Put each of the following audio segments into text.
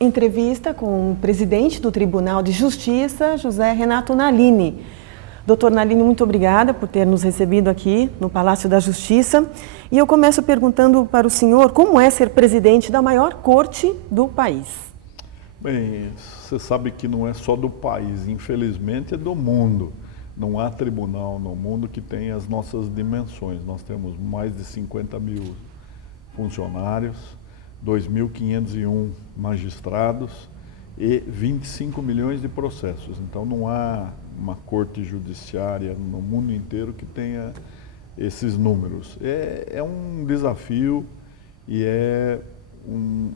entrevista com o presidente do Tribunal de Justiça, José Renato Nalini. Doutor Nalini, muito obrigada por ter nos recebido aqui no Palácio da Justiça. E eu começo perguntando para o senhor como é ser presidente da maior corte do país. Bem, você sabe que não é só do país, infelizmente é do mundo. Não há tribunal no mundo que tenha as nossas dimensões. Nós temos mais de 50 mil funcionários, 2.501 magistrados e 25 milhões de processos. Então não há uma corte judiciária no mundo inteiro que tenha esses números. É um desafio e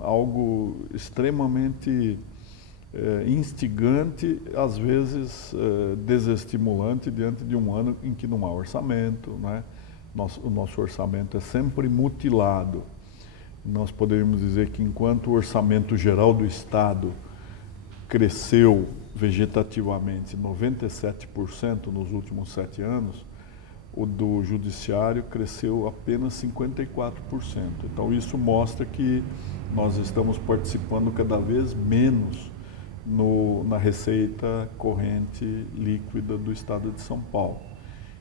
algo extremamente instigante, às vezes desestimulante diante de um ano em que não há orçamento, né? O nosso orçamento é sempre mutilado. Nós poderíamos dizer que enquanto o orçamento geral do Estado cresceu vegetativamente 97% nos últimos 7 anos, o do Judiciário cresceu apenas 54%. Então isso mostra que nós estamos participando cada vez menos na receita corrente líquida do Estado de São Paulo.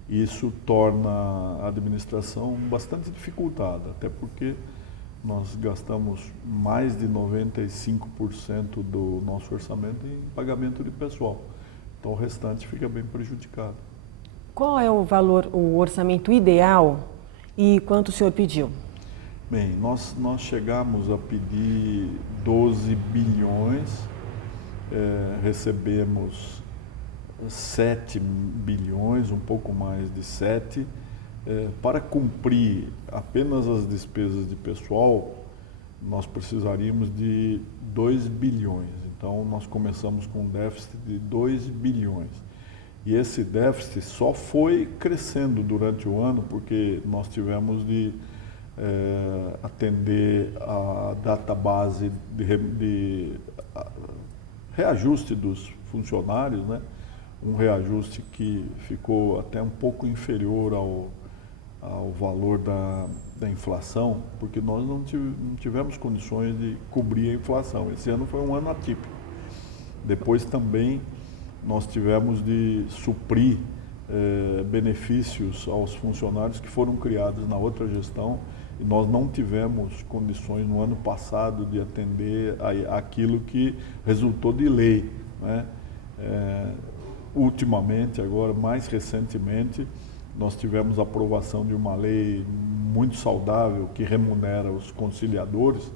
Isso torna a administração bastante dificultada, até porque nós gastamos mais de 95% do nosso orçamento em pagamento de pessoal. Então o restante fica bem prejudicado. Qual é o orçamento ideal e quanto o senhor pediu? Bem, nós chegamos a pedir 12 bilhões, recebemos 7 bilhões, um pouco mais de 7. Para cumprir apenas as despesas de pessoal, nós precisaríamos de 2 bilhões. Então, nós começamos com um déficit de 2 bilhões. E esse déficit só foi crescendo durante o ano, porque nós tivemos de atender a database de reajuste dos funcionários, né? Um reajuste que ficou até um pouco inferior ao valor da inflação, porque nós não tivemos condições de cobrir a inflação. Esse ano foi um ano atípico. Depois também nós tivemos de suprir benefícios aos funcionários que foram criados na outra gestão e nós não tivemos condições no ano passado de atender aquilo que resultou de lei, né? Ultimamente, agora, mais recentemente, nós tivemos a aprovação de uma lei muito saudável que remunera os conciliadores,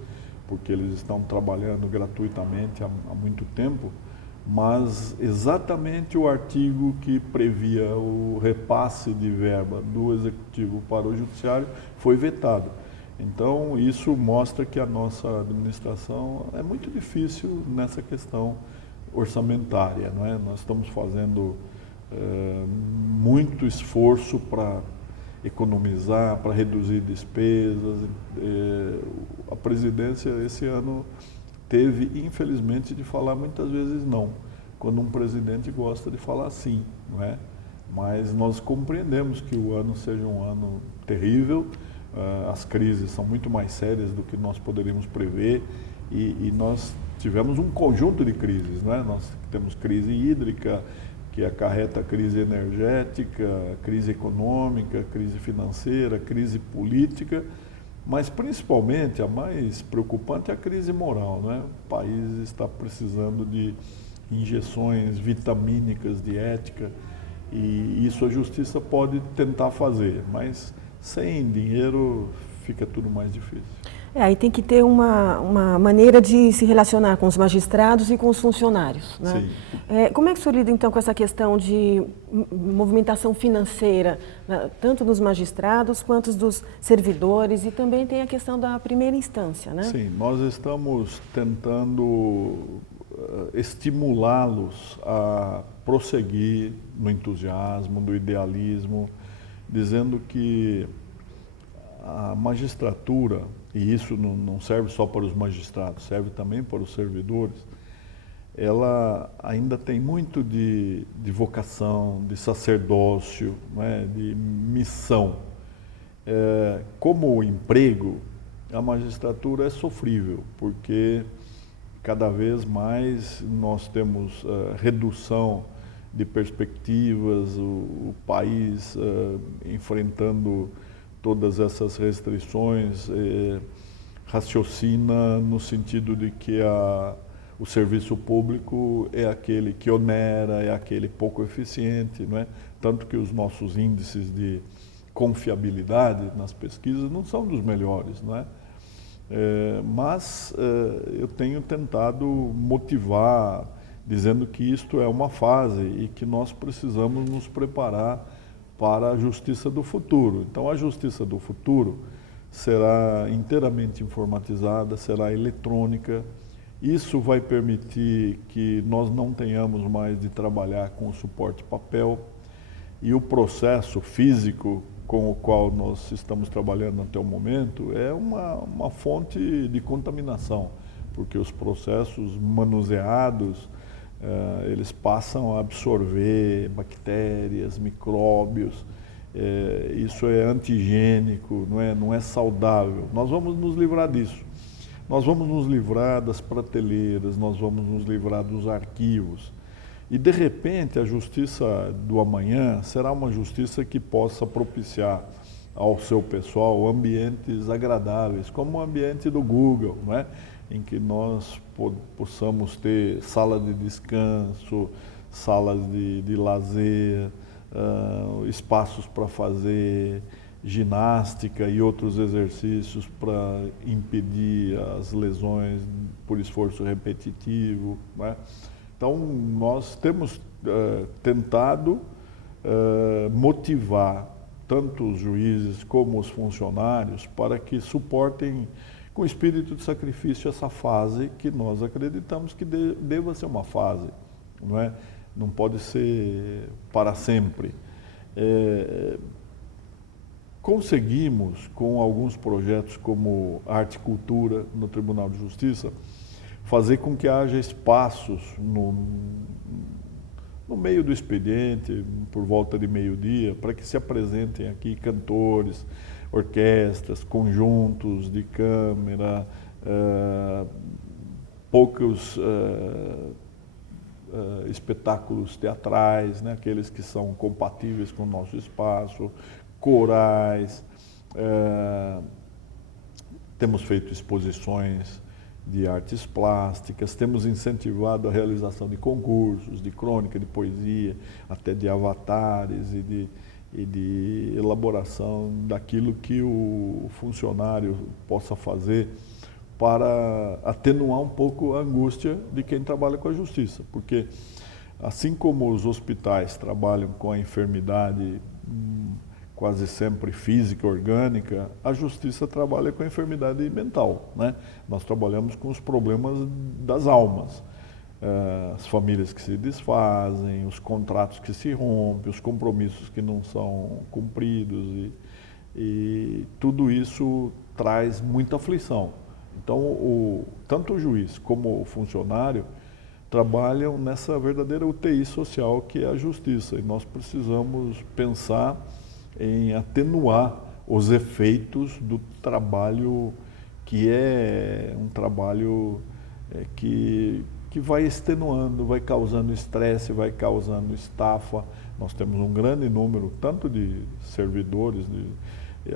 porque eles estão trabalhando gratuitamente há muito tempo, mas exatamente o artigo que previa o repasse de verba do Executivo para o Judiciário foi vetado. Então, isso mostra que a nossa administração é muito difícil nessa questão orçamentária, não é? Nós estamos fazendo muito esforço para economizar, para reduzir despesas. A presidência esse ano teve, infelizmente, de falar muitas vezes não, quando um presidente gosta de falar sim, não é? Mas nós compreendemos que o ano seja um ano terrível, as crises são muito mais sérias do que nós poderíamos prever e nós tivemos um conjunto de crises, não é? Nós temos crise hídrica, que acarreta crise energética, crise econômica, crise financeira, crise política, mas principalmente a mais preocupante é a crise moral, não é? O país está precisando de injeções vitamínicas de ética e isso a justiça pode tentar fazer, mas sem dinheiro fica tudo mais difícil. Aí tem que ter uma maneira de se relacionar com os magistrados e com os funcionários, né? Sim. Como é que o senhor lida, então, com essa questão de movimentação financeira, né, tanto dos magistrados quanto dos servidores, e também tem a questão da primeira instância, né? Sim, nós estamos tentando estimulá-los a prosseguir no entusiasmo, no idealismo, dizendo que a magistratura, e isso não serve só para os magistrados, serve também para os servidores, ela ainda tem muito de vocação, de sacerdócio, né, de missão. Como o emprego, a magistratura é sofrível, porque cada vez mais nós temos redução de perspectivas, o país enfrentando todas essas restrições, raciocina no sentido de que o serviço público é aquele que onera, é aquele pouco eficiente, não é? Tanto que os nossos índices de confiabilidade nas pesquisas não são dos melhores, não é? Mas eu tenho tentado motivar, dizendo que isto é uma fase e que nós precisamos nos preparar para a justiça do futuro. Então, a justiça do futuro será inteiramente informatizada, será eletrônica. Isso vai permitir que nós não tenhamos mais de trabalhar com o suporte papel, e o processo físico com o qual nós estamos trabalhando até o momento é uma fonte de contaminação, porque os processos manuseados, eles passam a absorver bactérias, micróbios, isso é antigênico, não é saudável. Nós vamos nos livrar disso. Nós vamos nos livrar das prateleiras, nós vamos nos livrar dos arquivos. E, de repente, a justiça do amanhã será uma justiça que possa propiciar ao seu pessoal ambientes agradáveis, como o ambiente do Google, não é? Em que nós possamos ter sala de descanso, salas de lazer, espaços para fazer ginástica e outros exercícios para impedir as lesões por esforço repetitivo, não é? Então, nós temos tentado motivar tanto os juízes como os funcionários para que suportem com espírito de sacrifício essa fase que nós acreditamos que deva ser uma fase, não é? Não pode ser para sempre. Conseguimos, com alguns projetos como Arte e Cultura no Tribunal de Justiça, fazer com que haja espaços no meio do expediente, por volta de meio-dia, para que se apresentem aqui cantores, orquestras, conjuntos de câmara, poucos espetáculos teatrais, né, aqueles que são compatíveis com o nosso espaço, corais, temos feito exposições de artes plásticas, temos incentivado a realização de concursos, de crônica, de poesia, até de avatares e de elaboração daquilo que o funcionário possa fazer para atenuar um pouco a angústia de quem trabalha com a justiça. Porque, assim como os hospitais trabalham com a enfermidade quase sempre física, orgânica, a justiça trabalha com a enfermidade mental, né? Nós trabalhamos com os problemas das almas, as famílias que se desfazem, os contratos que se rompem, os compromissos que não são cumpridos, e tudo isso traz muita aflição. Então, tanto o juiz como o funcionário trabalham nessa verdadeira UTI social que é a justiça, e nós precisamos pensar em atenuar os efeitos do trabalho que é um trabalho que vai extenuando, vai causando estresse, vai causando estafa. Nós temos um grande número, tanto de servidores,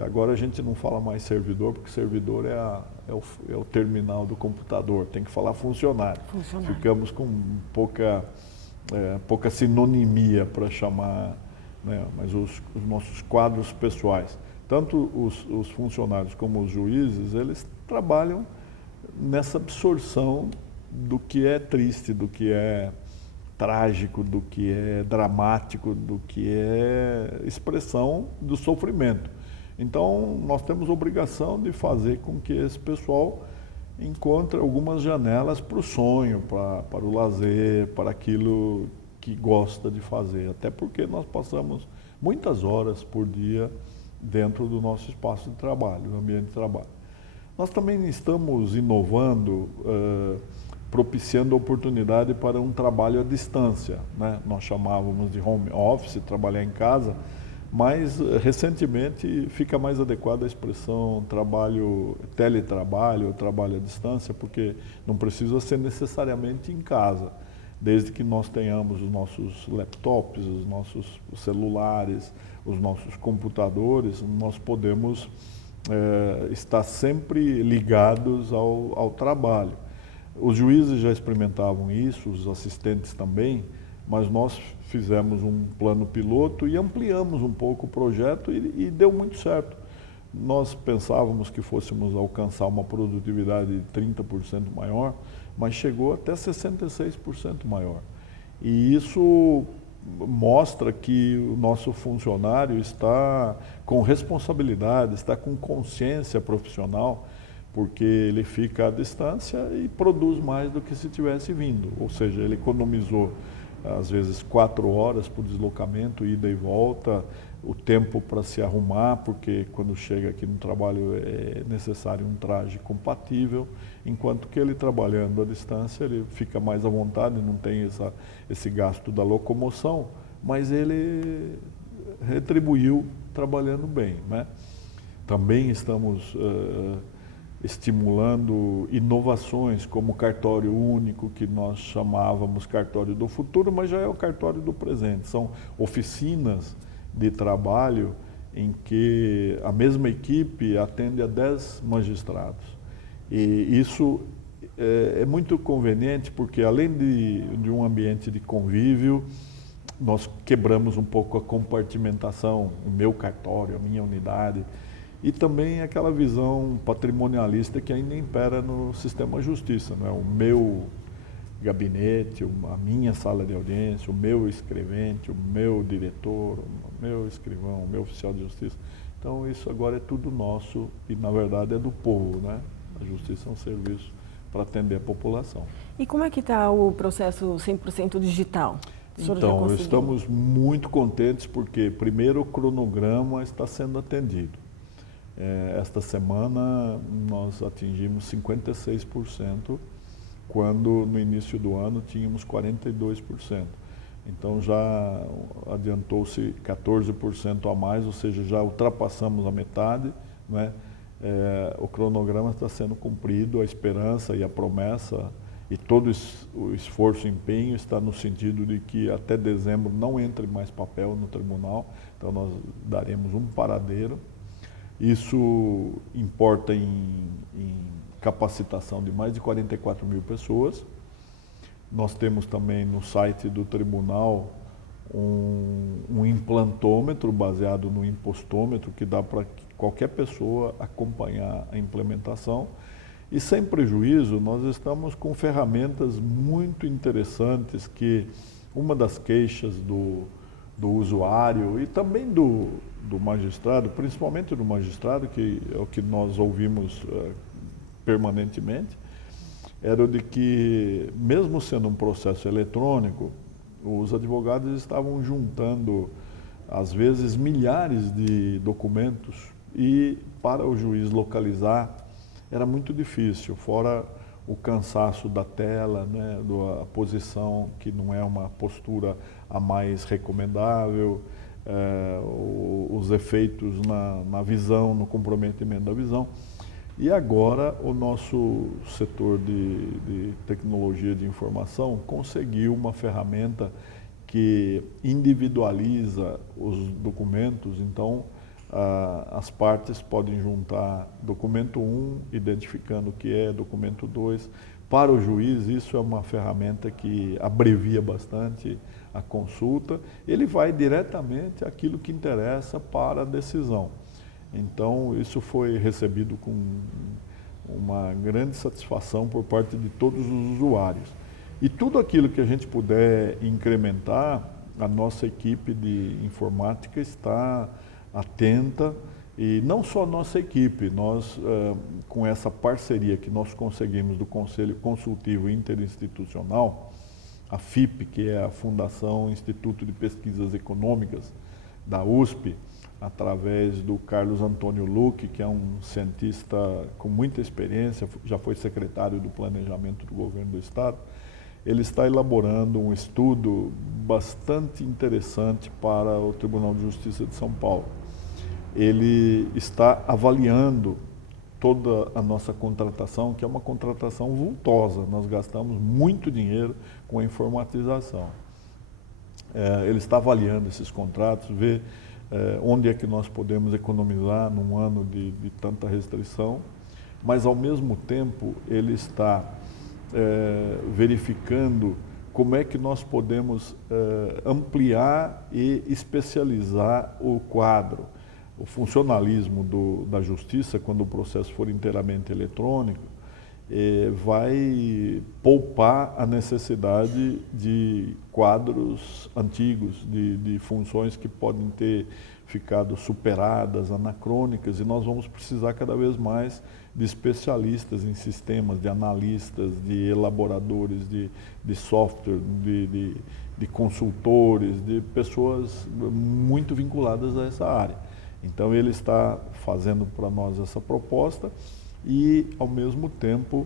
agora a gente não fala mais servidor, porque servidor é o terminal do computador, tem que falar funcionário. Ficamos com pouca sinonimia para chamar, né, mas os nossos quadros pessoais, tanto os funcionários como os juízes, eles trabalham nessa absorção do que é triste, do que é trágico, do que é dramático, do que é expressão do sofrimento. Então, nós temos obrigação de fazer com que esse pessoal encontre algumas janelas para o sonho, para o lazer, para aquilo que gosta de fazer, até porque nós passamos muitas horas por dia dentro do nosso espaço de trabalho, no ambiente de trabalho. Nós também estamos inovando, propiciando oportunidade para um trabalho à distância, né? Nós chamávamos de home office, trabalhar em casa, Mas, recentemente, fica mais adequada a expressão teletrabalho ou trabalho à distância, porque não precisa ser necessariamente em casa. Desde que nós tenhamos os nossos laptops, os nossos celulares, os nossos computadores, nós podemos estar sempre ligados ao trabalho. Os juízes já experimentavam isso, os assistentes também, mas nós fizemos um plano piloto e ampliamos um pouco o projeto e deu muito certo. Nós pensávamos que fôssemos alcançar uma produtividade de 30% maior, mas chegou até 66% maior. E isso mostra que o nosso funcionário está com responsabilidade, está com consciência profissional, porque ele fica à distância e produz mais do que se tivesse vindo. Ou seja, ele economizou, às vezes, 4 horas por deslocamento, ida e volta, o tempo para se arrumar, porque quando chega aqui no trabalho é necessário um traje compatível, enquanto que ele trabalhando à distância, ele fica mais à vontade, não tem esse gasto da locomoção, mas ele retribuiu trabalhando bem, né? Também estamos estimulando inovações como o cartório único, que nós chamávamos cartório do futuro, mas já é o cartório do presente. São oficinas de trabalho em que a mesma equipe atende a 10 magistrados. E isso é muito conveniente porque, além de um ambiente de convívio, nós quebramos um pouco a compartimentação, o meu cartório, a minha unidade, e também aquela visão patrimonialista que ainda impera no sistema de justiça, não é? O meu gabinete, a minha sala de audiência, o meu escrevente, o meu diretor, o meu escrivão, o meu oficial de justiça. Então isso agora é tudo nosso e, na verdade, é do povo, né? A justiça é um serviço para atender a população. E como é que está o processo 100% digital? Então, estamos muito contentes porque, primeiro, o cronograma está sendo atendido. Esta semana nós atingimos 56%, quando no início do ano tínhamos 42%. Então já adiantou-se 14% a mais, ou seja, já ultrapassamos a metade, né? O cronograma está sendo cumprido, a esperança e a promessa e todo o esforço e empenho está no sentido de que até dezembro não entre mais papel no tribunal, então nós daremos um paradeiro. Isso importa em capacitação de mais de 44 mil pessoas. Nós temos também no site do tribunal um implantômetro baseado no impostômetro que dá para qualquer pessoa acompanhar a implementação. E sem prejuízo, nós estamos com ferramentas muito interessantes que uma das queixas do usuário e também do magistrado, principalmente do magistrado, que é o que nós ouvimos permanentemente, era o de que, mesmo sendo um processo eletrônico, os advogados estavam juntando, às vezes, milhares de documentos e, para o juiz localizar, era muito difícil, fora o cansaço da tela, né, da posição que não é uma postura a mais recomendável, os efeitos na visão, no comprometimento da visão. E agora o nosso setor de tecnologia de informação conseguiu uma ferramenta que individualiza os documentos, então as partes podem juntar documento 1, identificando o que é documento 2. Para o juiz, isso é uma ferramenta que abrevia bastante a consulta. Ele vai diretamente àquilo que interessa para a decisão. Então, isso foi recebido com uma grande satisfação por parte de todos os usuários. E tudo aquilo que a gente puder incrementar, a nossa equipe de informática está atenta, e não só a nossa equipe, nós, com essa parceria que nós conseguimos do Conselho Consultivo Interinstitucional, a FIP, que é a Fundação Instituto de Pesquisas Econômicas da USP, através do Carlos Antônio Luque, que é um cientista com muita experiência, já foi secretário do Planejamento do Governo do Estado, ele está elaborando um estudo bastante interessante para o Tribunal de Justiça de São Paulo. Ele está avaliando toda a nossa contratação, que é uma contratação vultosa. Nós gastamos muito dinheiro com a informatização. Ele está avaliando esses contratos, ver onde é que nós podemos economizar num ano de tanta restrição, mas ao mesmo tempo ele está verificando como é que nós podemos ampliar e especializar o quadro. O funcionalismo da justiça, quando o processo for inteiramente eletrônico, vai poupar a necessidade de quadros antigos, de funções que podem ter ficado superadas, anacrônicas, e nós vamos precisar cada vez mais de especialistas em sistemas, de analistas, de elaboradores de software, de consultores, de pessoas muito vinculadas a essa área. Então ele está fazendo para nós essa proposta e, ao mesmo tempo,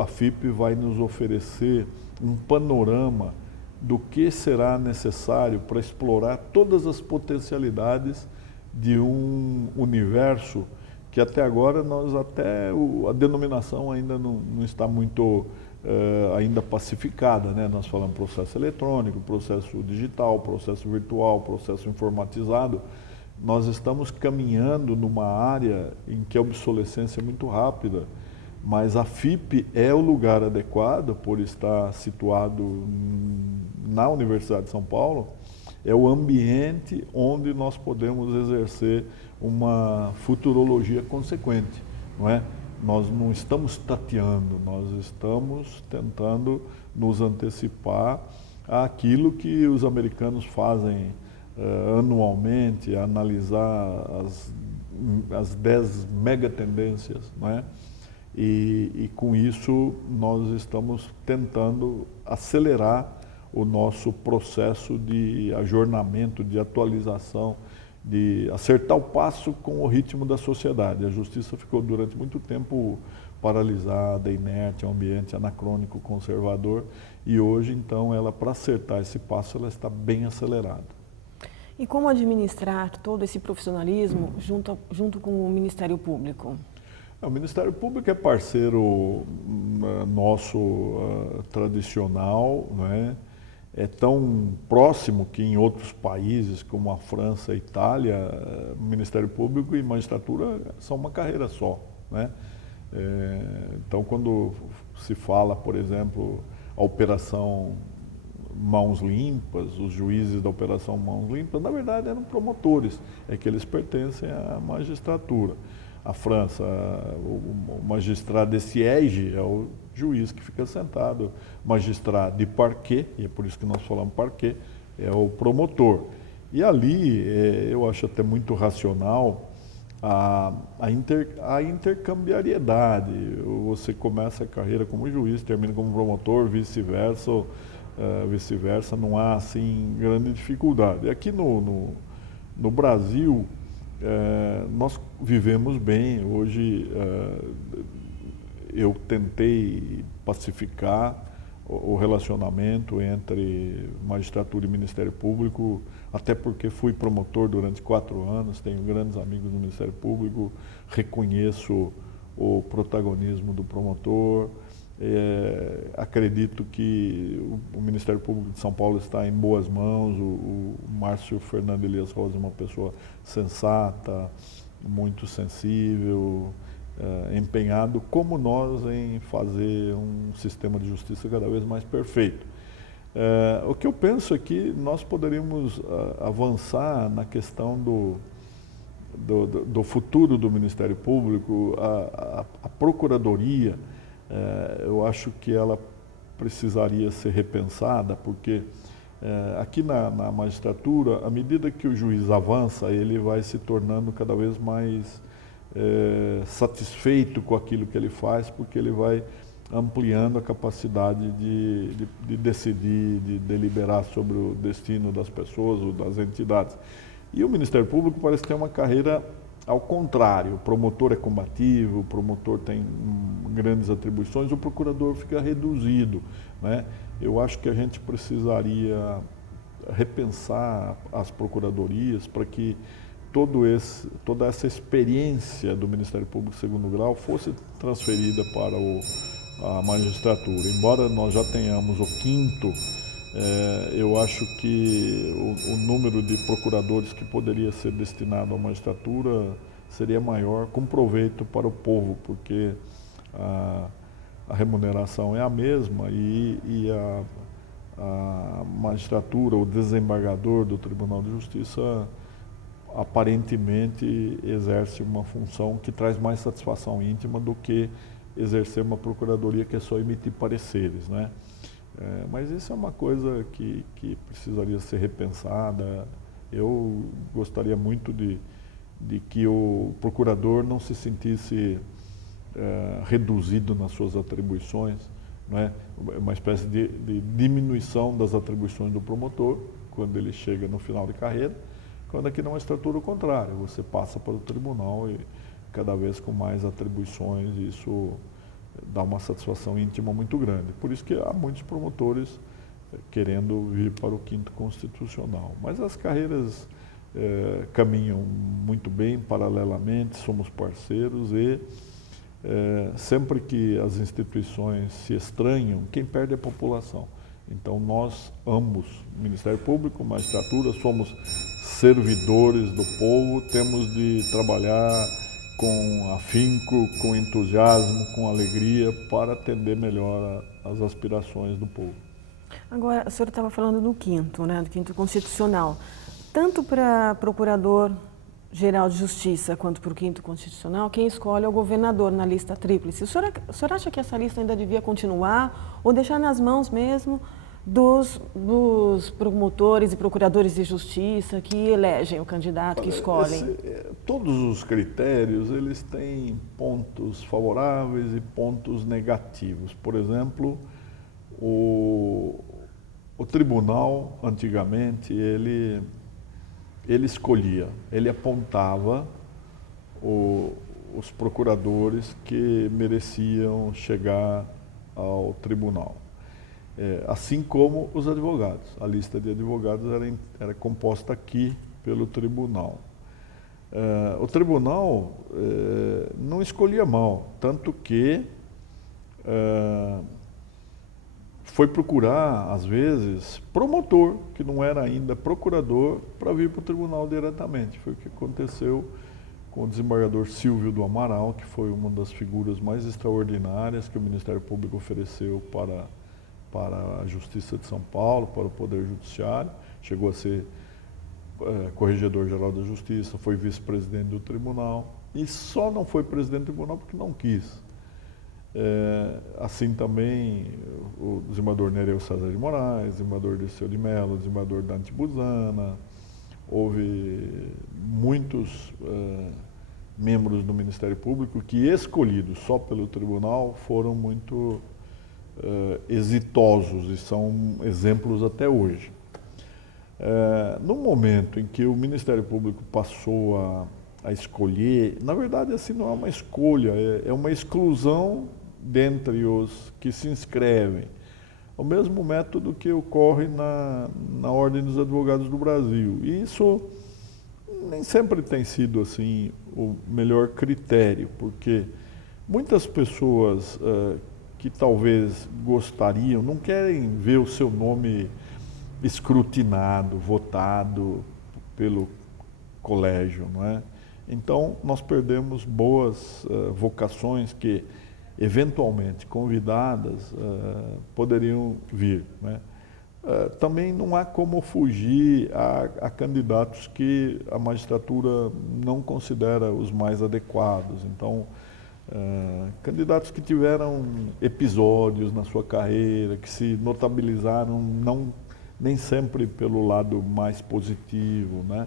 a FIP vai nos oferecer um panorama do que será necessário para explorar todas as potencialidades de um universo que até agora a denominação ainda não está muito ainda pacificada, né? Nós falamos processo eletrônico, processo digital, processo virtual, processo informatizado. Nós estamos caminhando numa área em que a obsolescência é muito rápida, mas a FIP é o lugar adequado, por estar situado na Universidade de São Paulo, é o ambiente onde nós podemos exercer uma futurologia consequente, não é? Nós não estamos tateando, nós estamos tentando nos antecipar àquilo que os americanos fazem anualmente, analisar as 10 megatendências, não é? E com isso nós estamos tentando acelerar o nosso processo de ajornamento, de atualização, de acertar o passo com o ritmo da sociedade. A justiça ficou durante muito tempo paralisada, inerte, um ambiente anacrônico, conservador, e hoje, então, para acertar esse passo, ela está bem acelerada. E como administrar todo esse profissionalismo junto com o Ministério Público? O Ministério Público é parceiro nosso tradicional, né? É tão próximo que em outros países, como a França, a Itália, Ministério Público e magistratura são uma carreira só, né? Então, quando se fala, por exemplo, a Operação Mãos Limpas, os juízes da Operação Mãos Limpas, na verdade eram promotores, é que eles pertencem à magistratura. A França, o magistrado de siège é o juiz que fica sentado, magistrado de parquet, e é por isso que nós falamos parquet, é o promotor. E ali, eu acho até muito racional a intercambiariedade. Você começa a carreira como juiz, termina como promotor, vice-versa, não há assim grande dificuldade. Aqui no Brasil, nós vivemos bem. Hoje eu tentei pacificar o relacionamento entre magistratura e Ministério Público, até porque fui promotor durante 4 anos, tenho grandes amigos no Ministério Público, reconheço o protagonismo do promotor. Acredito que o Ministério Público de São Paulo está em boas mãos. O Márcio Fernando Elias Rosa é uma pessoa sensata, muito sensível, empenhado, como nós, em fazer um sistema de justiça cada vez mais perfeito. O que eu penso é que nós poderíamos avançar na questão do futuro do Ministério Público. A Procuradoria, eu acho que ela precisaria ser repensada, porque aqui na magistratura, à medida que o juiz avança, ele vai se tornando cada vez mais satisfeito com aquilo que ele faz, porque ele vai ampliando a capacidade de decidir, de deliberar sobre o destino das pessoas ou das entidades. E o Ministério Público parece ter uma carreira ao contrário, o promotor é combativo, o promotor tem grandes atribuições, o procurador fica reduzido, né? Eu acho que a gente precisaria repensar as procuradorias para que toda essa experiência do Ministério Público de Segundo Grau fosse transferida para a magistratura. Embora nós já tenhamos o quinto, eu acho que o número de procuradores que poderia ser destinado à magistratura seria maior, com proveito para o povo, porque a remuneração é a mesma e a magistratura, o desembargador do Tribunal de Justiça, aparentemente exerce uma função que traz mais satisfação íntima do que exercer uma procuradoria que é só emitir pareceres, né? Mas isso é uma coisa que precisaria ser repensada. Eu gostaria muito de que o procurador não se sentisse reduzido nas suas atribuições, né? Uma espécie de diminuição das atribuições do promotor quando ele chega no final de carreira, quando aqui não é estrutura o contrário, você passa para o tribunal e cada vez com mais atribuições, isso dá uma satisfação íntima muito grande. Por isso que há muitos promotores querendo vir para o quinto constitucional. Mas as carreiras caminham muito bem, paralelamente, somos parceiros e sempre que as instituições se estranham, quem perde é a população. Então nós ambos, Ministério Público, magistratura, somos servidores do povo, temos de trabalhar com afinco, com entusiasmo, com alegria para atender melhor as aspirações do povo. Agora, o senhor estava falando do quinto, né, do quinto constitucional. Tanto para Procurador-Geral de Justiça quanto para o quinto constitucional, quem escolhe é o governador na lista tríplice. O senhor acha que essa lista ainda devia continuar ou deixar nas mãos mesmo dos promotores e procuradores de justiça que elegem o candidato, que escolhem? Todos os critérios, eles têm pontos favoráveis e pontos negativos. Por exemplo, o tribunal, antigamente, ele escolhia, ele apontava os procuradores que mereciam chegar ao tribunal. Assim como os advogados. A lista de advogados era composta aqui pelo tribunal. O tribunal não escolhia mal, tanto que foi procurar, às vezes, promotor, que não era ainda procurador, para vir para o tribunal diretamente. Foi o que aconteceu com o desembargador Silvio do Amaral, que foi uma das figuras mais extraordinárias que o Ministério Público ofereceu para a Justiça de São Paulo, para o Poder Judiciário. Chegou a ser Corregedor-Geral da Justiça, foi vice-presidente do tribunal e só não foi presidente do tribunal porque não quis. Assim também o desembargador Nereu César de Moraes, desembargador Dirceu de Mello, desembargador Dante Buzana. Houve muitos membros do Ministério Público que, escolhidos só pelo tribunal, foram muito exitosos e são exemplos até hoje. No momento em que o Ministério Público passou a escolher, na verdade assim não é uma escolha, é uma exclusão dentre os que se inscrevem. O mesmo método que ocorre na Ordem dos Advogados do Brasil. E isso nem sempre tem sido assim o melhor critério, porque muitas pessoas que talvez gostariam, não querem ver o seu nome escrutinado, votado pelo colégio, não é? Então, nós perdemos boas vocações que, eventualmente convidadas, poderiam vir, né? Também não há como fugir a candidatos que a magistratura não considera os mais adequados. Então, candidatos que tiveram episódios na sua carreira, que se notabilizaram nem sempre pelo lado mais positivo, né?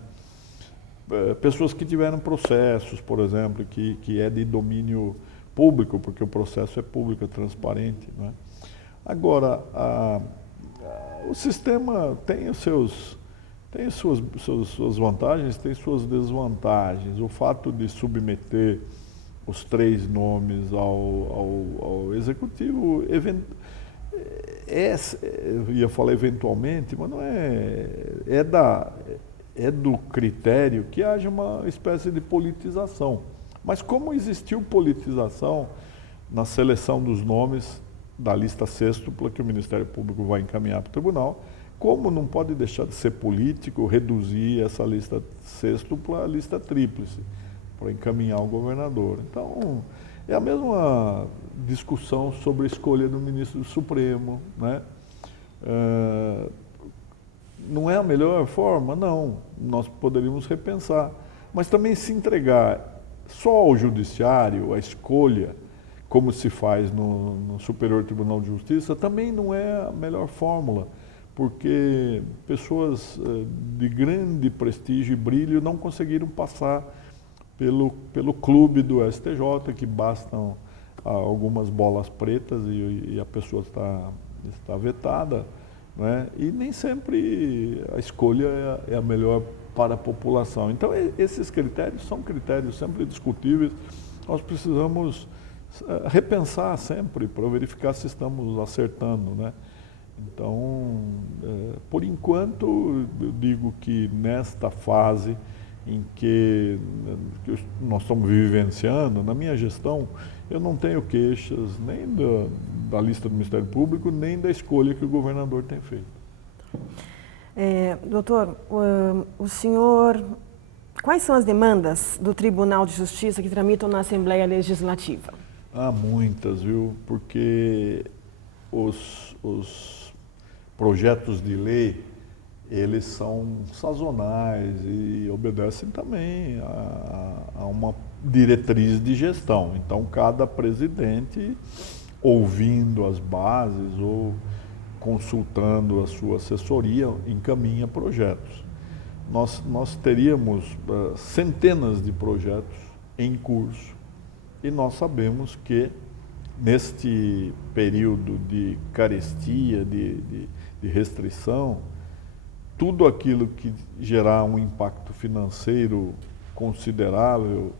Pessoas que tiveram processos, por exemplo, que é de domínio público, porque o processo é público, é transparente, né? Agora, o sistema tem os seus Tem suas vantagens, tem suas desvantagens. O fato de submeter os 3 nomes ao executivo, eu ia falar eventualmente, mas não é do critério que haja uma espécie de politização. Mas como existiu politização na seleção dos nomes da lista sêxtupla que o Ministério Público vai encaminhar para o tribunal, como não pode deixar de ser político reduzir essa lista sêxtupla à lista tríplice, para encaminhar o governador. Então, é a mesma discussão sobre a escolha do ministro do Supremo, né? Não é a melhor forma? Não, nós poderíamos repensar. Mas também se entregar só ao judiciário, a escolha, como se faz no Superior Tribunal de Justiça, também não é a melhor fórmula, porque pessoas de grande prestígio e brilho não conseguiram passar pelo clube do STJ, que bastam algumas bolas pretas e a pessoa está vetada, né? E nem sempre a escolha é a melhor para a população. Então, esses critérios são critérios sempre discutíveis. Nós precisamos repensar sempre para verificar se estamos acertando, né? Então, por enquanto, eu digo que nesta fase em que nós estamos vivenciando, na minha gestão, eu não tenho queixas nem da lista do Ministério Público, nem da escolha que o governador tem feito. Doutor, o senhor, quais são as demandas do Tribunal de Justiça que tramitam na Assembleia Legislativa? Há muitas, viu? Porque os projetos de lei, eles são sazonais e obedecem também a uma diretriz de gestão. Então, cada presidente, ouvindo as bases ou consultando a sua assessoria, encaminha projetos. Nós teríamos centenas de projetos em curso e nós sabemos que neste período de carestia, de restrição, tudo aquilo que gerar um impacto financeiro considerável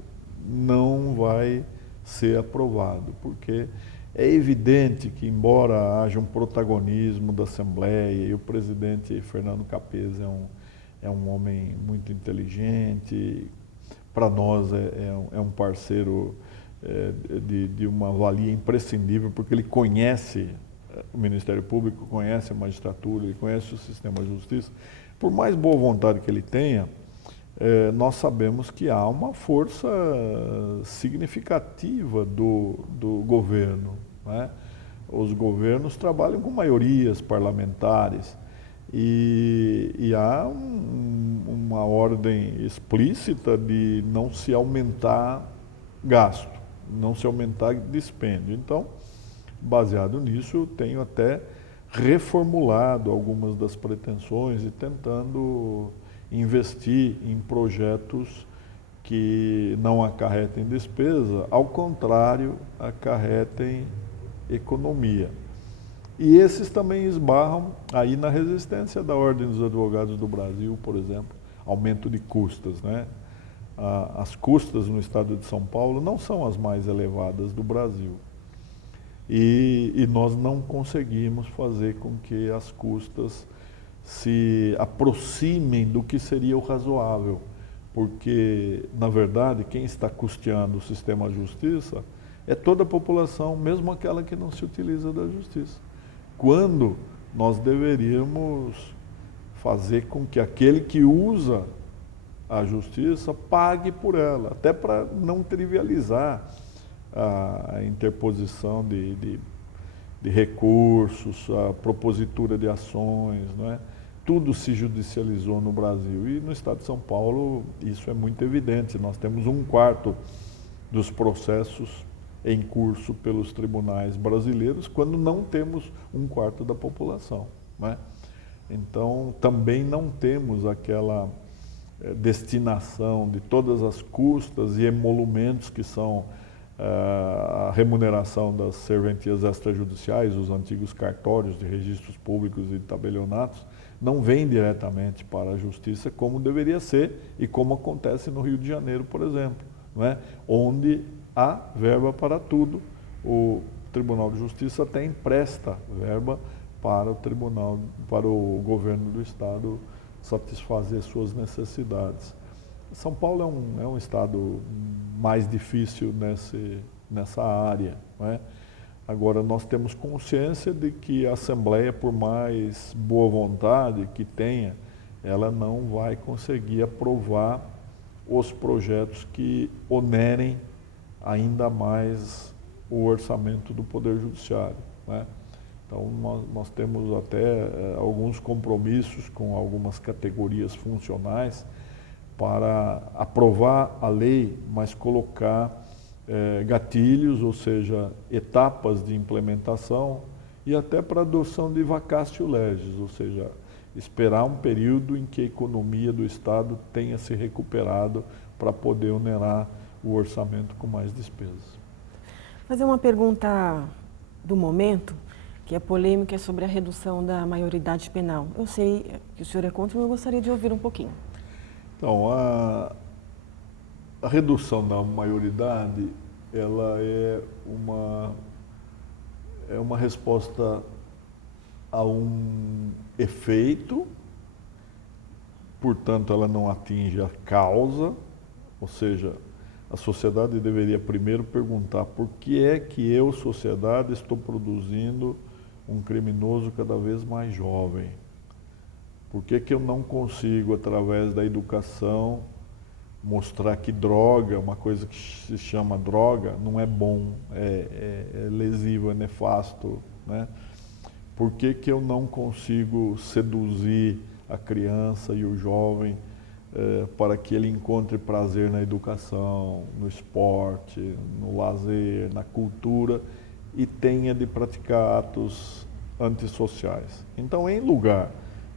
não vai ser aprovado, porque é evidente que, embora haja um protagonismo da Assembleia, e o presidente Fernando Capês é um homem muito inteligente, para nós é um parceiro de uma valia imprescindível, porque ele conhece o Ministério Público, conhece a magistratura, ele conhece o sistema de justiça. Por mais boa vontade que ele tenha, nós sabemos que há uma força significativa do governo, né? Os governos trabalham com maiorias parlamentares e há uma ordem explícita de não se aumentar gasto, não se aumentar dispêndio. Então, baseado nisso, eu tenho até reformulado algumas das pretensões e tentando investir em projetos que não acarretem despesa, ao contrário, acarretem economia. E esses também esbarram aí na resistência da Ordem dos Advogados do Brasil, por exemplo, aumento de custas, né? As custas no estado de São Paulo não são as mais elevadas do Brasil. E nós não conseguimos fazer com que as custas se aproximem do que seria o razoável, porque, na verdade, quem está custeando o sistema de justiça é toda a população, mesmo aquela que não se utiliza da justiça. Quando nós deveríamos fazer com que aquele que usa a justiça pague por ela, até para não trivializar a interposição de recursos, a propositura de ações, não é? Tudo se judicializou no Brasil e no estado de São Paulo isso é muito evidente. Nós temos 1/4 dos processos em curso pelos tribunais brasileiros, quando não temos 1/4 da população, não é? Então, também não temos aquela destinação de todas as custas e emolumentos que são a remuneração das serventias extrajudiciais, os antigos cartórios de registros públicos e de tabelionatos, não vem diretamente para a Justiça como deveria ser e como acontece no Rio de Janeiro, por exemplo, não é? Onde há verba para tudo. O Tribunal de Justiça até empresta verba para o governo do Estado satisfazer suas necessidades. São Paulo é um estado mais difícil nessa área, não é? Agora, nós temos consciência de que a Assembleia, por mais boa vontade que tenha, ela não vai conseguir aprovar os projetos que onerem ainda mais o orçamento do Poder Judiciário, né? Então, nós temos até alguns compromissos com algumas categorias funcionais para aprovar a lei, mas colocar gatilhos, ou seja, etapas de implementação e até para adoção de vacatio legis, ou seja, esperar um período em que a economia do Estado tenha se recuperado para poder onerar o orçamento com mais despesas. Fazer uma pergunta do momento, que é polêmica, é sobre a redução da maioridade penal. Eu sei que o senhor é contra, mas eu gostaria de ouvir um pouquinho. Então, a redução da maioridade, ela é uma resposta a um efeito, portanto, ela não atinge a causa, ou seja, a sociedade deveria primeiro perguntar por que é que eu, sociedade, estou produzindo um criminoso cada vez mais jovem? Por que que eu não consigo, através da educação, mostrar que droga, uma coisa que se chama droga, não é bom, é lesivo, é nefasto, né? Por que que eu não consigo seduzir a criança e o jovem para que ele encontre prazer na educação, no esporte, no lazer, na cultura e tenha de praticar atos antissociais? Então, em lugar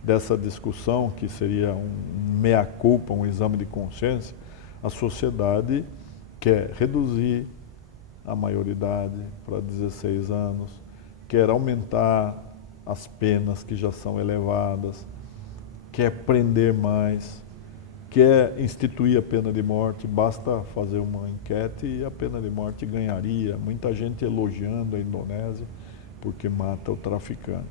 dessa discussão, que seria um mea-culpa, um exame de consciência, a sociedade quer reduzir a maioridade para 16 anos, quer aumentar as penas que já são elevadas, quer prender mais, quer instituir a pena de morte. Basta fazer uma enquete e a pena de morte ganharia. Muita gente elogiando a Indonésia porque mata o traficante.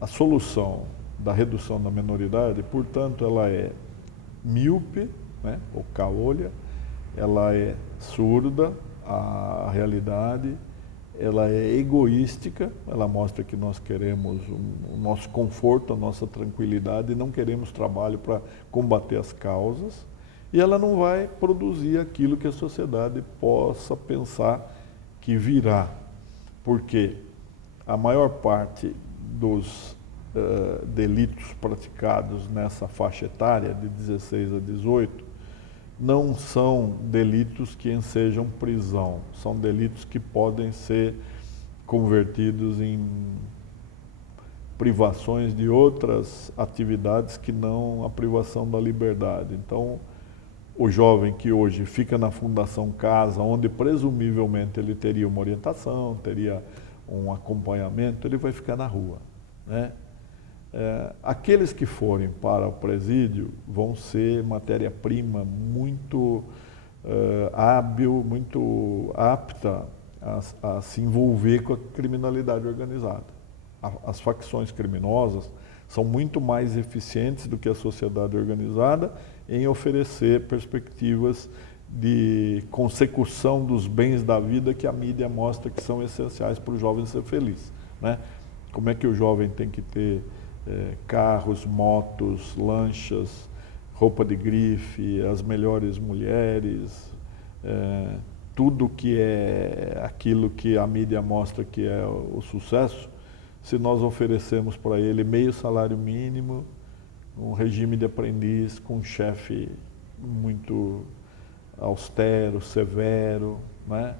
A solução da redução da minoridade, portanto, ela é míope, né, ou caolha, ela é surda à realidade, ela é egoística, ela mostra que nós queremos o nosso conforto, a nossa tranquilidade e não queremos trabalho para combater as causas, e ela não vai produzir aquilo que a sociedade possa pensar que virá, porque a maior parte dos delitos praticados nessa faixa etária de 16 a 18 não são delitos que ensejam prisão, são delitos que podem ser convertidos em privações de outras atividades que não a privação da liberdade. Então, o jovem que hoje fica na Fundação Casa, onde presumivelmente ele teria uma orientação, teria um acompanhamento, ele vai ficar na rua, né? Aqueles que forem para o presídio vão ser matéria-prima muito hábil, muito apta a se envolver com a criminalidade organizada. As facções criminosas são muito mais eficientes do que a sociedade organizada em oferecer perspectivas de consecução dos bens da vida que a mídia mostra que são essenciais para o jovem ser feliz, né? Como é que o jovem tem que ter carros, motos, lanchas, roupa de grife, as melhores mulheres, tudo que é aquilo que a mídia mostra que é o sucesso, se nós oferecemos para ele meio salário mínimo, um regime de aprendiz com um chefe muito austero, severo, né?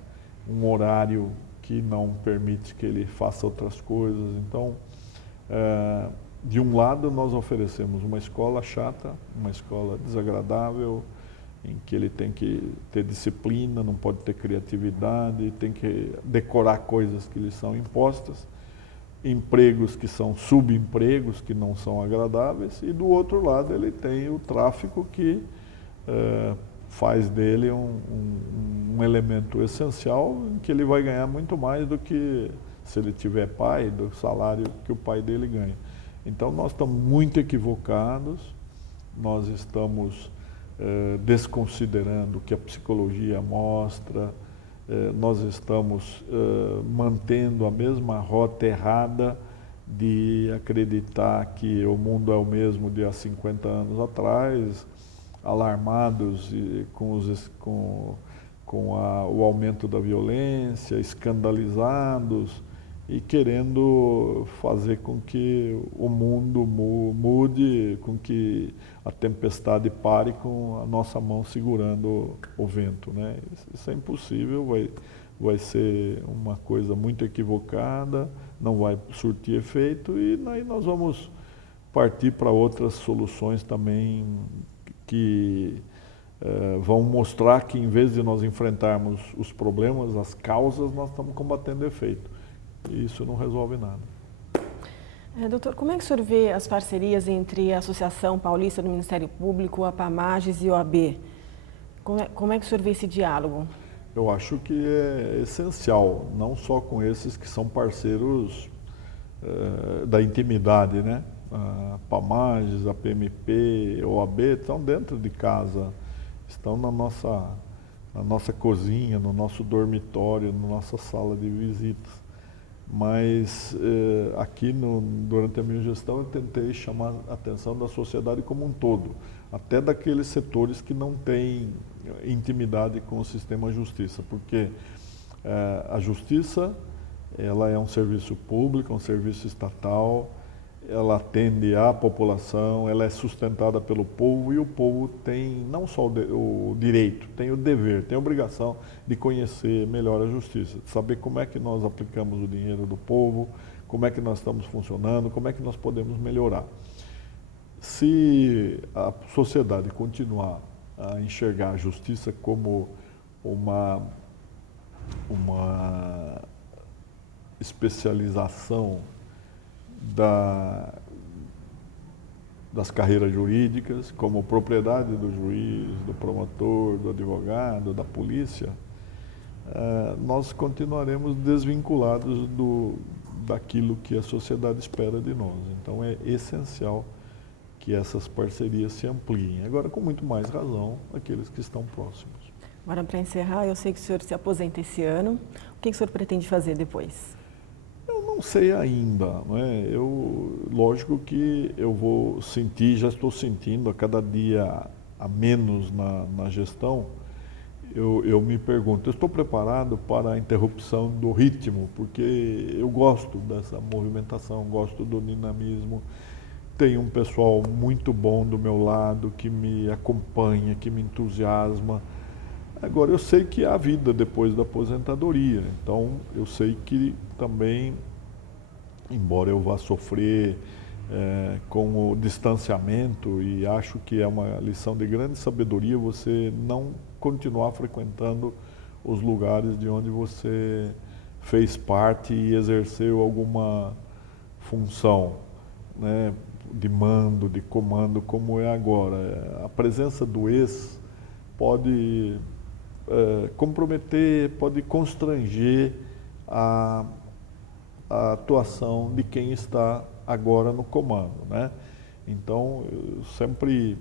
Um horário que não permite que ele faça outras coisas. Então, de um lado, nós oferecemos uma escola chata, uma escola desagradável, em que ele tem que ter disciplina, não pode ter criatividade, tem que decorar coisas que lhe são impostas, empregos que são subempregos, que não são agradáveis, e do outro lado ele tem o tráfico que faz dele um elemento essencial, em que ele vai ganhar muito mais do que se ele tiver pai, do salário que o pai dele ganha. Então nós estamos muito equivocados, nós estamos desconsiderando o que a psicologia mostra, nós estamos mantendo a mesma rota errada de acreditar que o mundo é o mesmo de há 50 anos atrás, alarmados com o aumento da violência, escandalizados e querendo fazer com que o mundo mude, com que a tempestade pare com a nossa mão segurando o vento, né? Isso é impossível, vai ser uma coisa muito equivocada, não vai surtir efeito e aí nós vamos partir para outras soluções também que vão mostrar que em vez de nós enfrentarmos os problemas, as causas, nós estamos combatendo o efeito. E isso não resolve nada. Doutor, como é que o senhor vê as parcerias entre a Associação Paulista do Ministério Público, a PAMAGES e a OAB? Como é que o senhor vê esse diálogo? Eu acho que é essencial, não só com esses que são parceiros da intimidade, né? A PAMAGES, a PMP, a OAB estão dentro de casa, estão na nossa cozinha, no nosso dormitório, na nossa sala de visitas. Mas aqui durante a minha gestão eu tentei chamar a atenção da sociedade como um todo, até daqueles setores que não têm intimidade com o sistema de justiça, porque a justiça ela é um serviço público, um serviço estatal, ela atende à população, ela é sustentada pelo povo e o povo tem não só o direito, tem o dever, tem a obrigação de conhecer melhor a justiça, de saber como é que nós aplicamos o dinheiro do povo, como é que nós estamos funcionando, como é que nós podemos melhorar. Se a sociedade continuar a enxergar a justiça como uma especialização das carreiras jurídicas, como propriedade do juiz, do promotor, do advogado, da polícia, nós continuaremos desvinculados daquilo que a sociedade espera de nós. Então é essencial que essas parcerias se ampliem. Agora, com muito mais razão, aqueles que estão próximos. Agora, para encerrar, eu sei que o senhor se aposenta esse ano. O que o senhor pretende fazer depois? Eu não sei ainda, né? Lógico que eu vou sentir, já estou sentindo a cada dia a menos na gestão, eu me pergunto, eu estou preparado para a interrupção do ritmo, porque eu gosto dessa movimentação, gosto do dinamismo, tenho um pessoal muito bom do meu lado, que me acompanha, que me entusiasma. Agora, eu sei que há vida depois da aposentadoria, então eu sei que também, embora eu vá sofrer com o distanciamento, e acho que é uma lição de grande sabedoria você não continuar frequentando os lugares de onde você fez parte e exerceu alguma função, né, de mando, de comando, como é agora. A presença do ex pode comprometer, pode constranger a atuação de quem está agora no comando, né? Então, eu sempre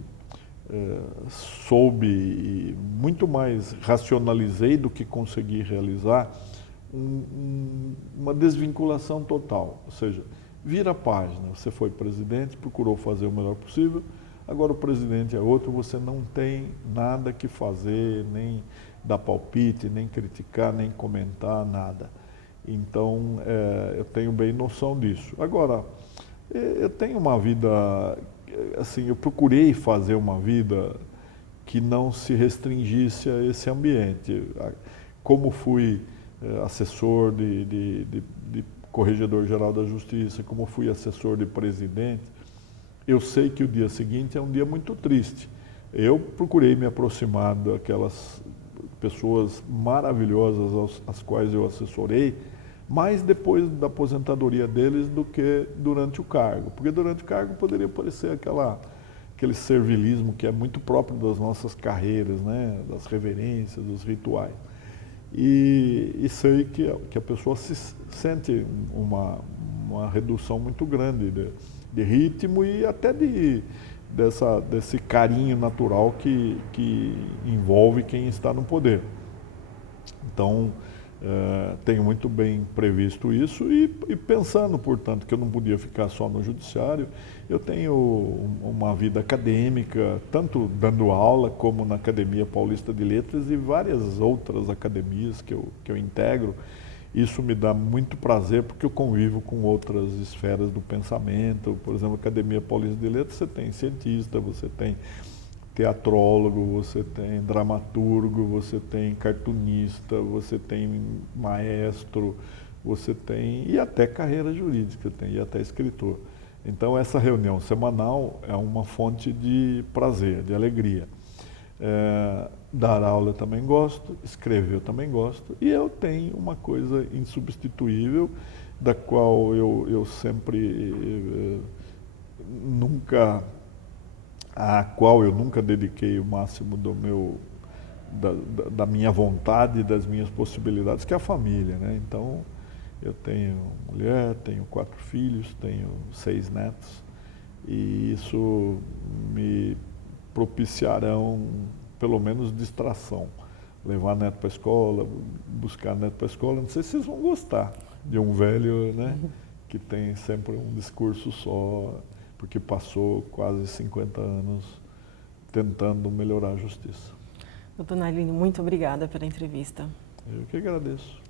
soube e muito mais racionalizei do que consegui realizar uma desvinculação total, ou seja, vira a página, você foi presidente, procurou fazer o melhor possível, agora o presidente é outro, você não tem nada que fazer, nem dar palpite, nem criticar, nem comentar, nada. Então, eu tenho bem noção disso. Agora, eu tenho uma vida, assim, eu procurei fazer uma vida que não se restringisse a esse ambiente. Como fui assessor de Corregedor-Geral da Justiça, como fui assessor de presidente, eu sei que o dia seguinte é um dia muito triste. Eu procurei me aproximar daquelas pessoas maravilhosas às quais eu assessorei, mais depois da aposentadoria deles do que durante o cargo. Porque durante o cargo poderia parecer aquele servilismo que é muito próprio das nossas carreiras, né? Das reverências, dos rituais. E sei que a pessoa se sente uma redução muito grande de ritmo e até desse carinho natural que envolve quem está no poder. Então, tenho muito bem previsto isso e pensando, portanto, que eu não podia ficar só no judiciário, eu tenho uma vida acadêmica, tanto dando aula como na Academia Paulista de Letras e várias outras academias que eu integro. Isso me dá muito prazer porque eu convivo com outras esferas do pensamento. Por exemplo, a Academia Paulista de Letras, você tem cientista, você tem teatrólogo, você tem dramaturgo, você tem cartunista, você tem maestro, você tem e até carreira jurídica, e até escritor. Então essa reunião semanal é uma fonte de prazer, de alegria. Dar aula eu também gosto, escrever eu também gosto, e eu tenho uma coisa insubstituível, da qual eu sempre nunca dediquei o máximo da minha vontade e das minhas possibilidades, que é a família, né? Então, eu tenho mulher, tenho 4 filhos, tenho 6 netos, e isso me propiciarão, pelo menos, distração. Levar neto para a escola, buscar neto para a escola, não sei se vocês vão gostar de um velho, né, que tem sempre um discurso só, porque passou quase 50 anos tentando melhorar a justiça. Doutor Nalini, muito obrigada pela entrevista. Eu que agradeço.